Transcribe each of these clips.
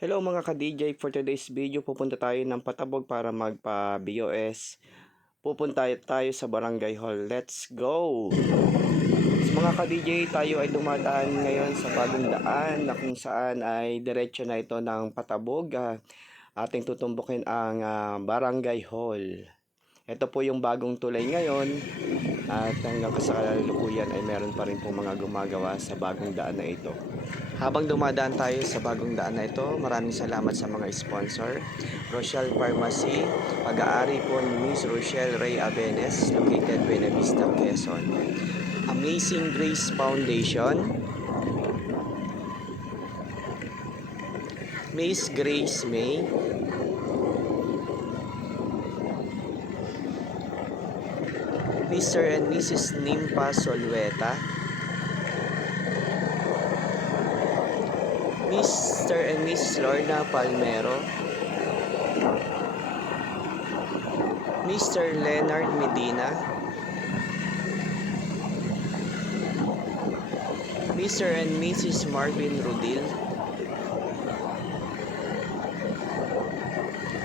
Hello mga ka-DJ, for today's video pupunta tayo ng Patabog para magpa-BOS. Pupunta tayo sa Barangay Hall. Let's go! So, mga ka-DJ, tayo ay dumadaan ngayon sa bagong daan na kung saan ay diretsyo na ito ng Patabog. Ah, ating tutumbukin ang ah, Barangay Hall. Ito po yung bagong tulay ngayon at hanggang sa kasalukuyan ay meron pa rin po mga gumagawa sa bagong daan na ito. Habang dumadaan tayo sa bagong daan na ito, maraming salamat sa mga sponsor. Rochelle Pharmacy, pag-aari po ni Miss Rochelle Ray Abenes, located Buena Vista, Quezon. Amazing Grace Foundation, Miss Grace May, Mr. and Mrs. Nimpa Solweta, Mr. and Mrs. Lorna Palmero, Mr. Leonard Medina, Mr. and Mrs. Marvin Rudil,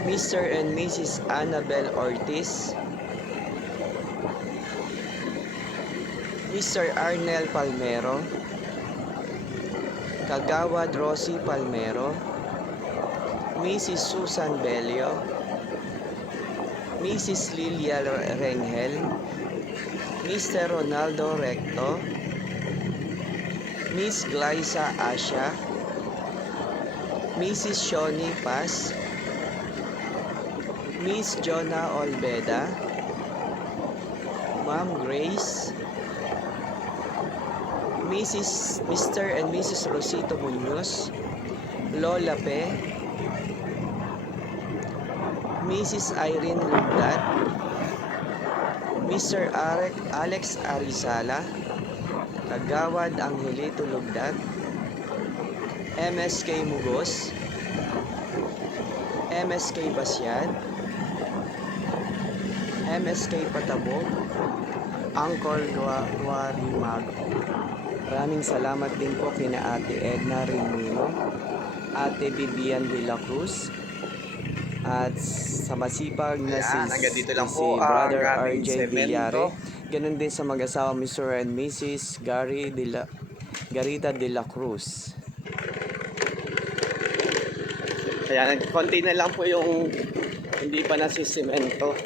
Mr. and Mrs. Annabel Ortiz, Mr. Arnel Palmero, Kagawad Rosie Palmero, Mrs. Susan Belio, Mrs. Lilia Rengel, Mr. Ronaldo Recto, Miss Glyza Asha, Mrs. Shoni Paz, Miss Jonah Olbeda, Ma'am Grace, Mrs. Mr. and Mrs. Rosito Munoz, Lola Pe, Mrs. Irene Lugdat, Mr. Arek, Alex Arizala, Kagawad Angelito Lugdat, MSK Mugos, MSK Basyad, MSK Patabog, Angkor Guarimago. Maraming salamat din po kina Ate Edna Rimino, Ate Vivian De La Cruz, at sa masipag na si, Ayan, hanggang dito lang si po ang Brother RJ segmento. Villare. Ganon din sa mag-asawa Mr. and Mrs. Gary de la, Garita de la Cruz. Ayan, konti na lang po yung hindi pa nasisimento.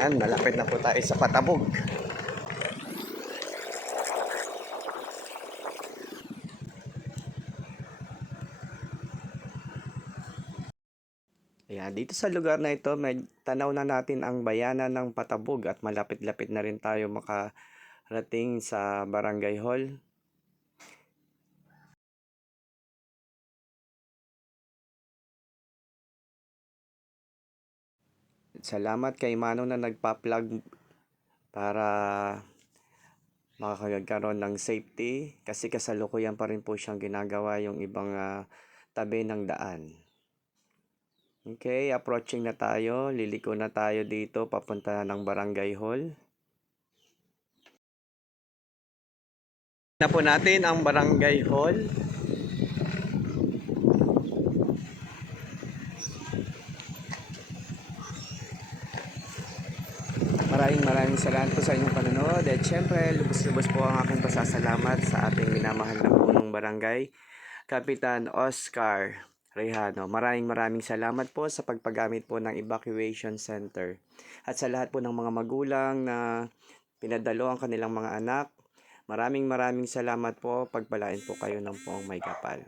Ayan, malapit na po tayo sa Patabog. Ayan, dito sa lugar na ito, may tanaw na natin ang bayanan ng Patabog at malapit-lapit na rin tayo makarating sa Barangay Hall. Salamat kay Mano na nagpa-plug para makakagkaroon ng safety kasi kasalukuyan pa rin po siyang ginagawa yung ibang ah, tabi ng daan. Okay, approaching na tayo. Liliko na tayo dito papunta ng Barangay Hall. Na po natin ang Barangay Hall. Maraming maraming salamat po sa inyong panonood at syempre lubos-lubos po ang aking pasasalamat sa ating minamahal na punong barangay, Kapitan Oscar Rehano. Maraming maraming salamat po sa pagpagamit po ng evacuation center at sa lahat po ng mga magulang na pinadalo ang kanilang mga anak. Maraming maraming salamat po. Pagpalain po kayo ng poong may kapal.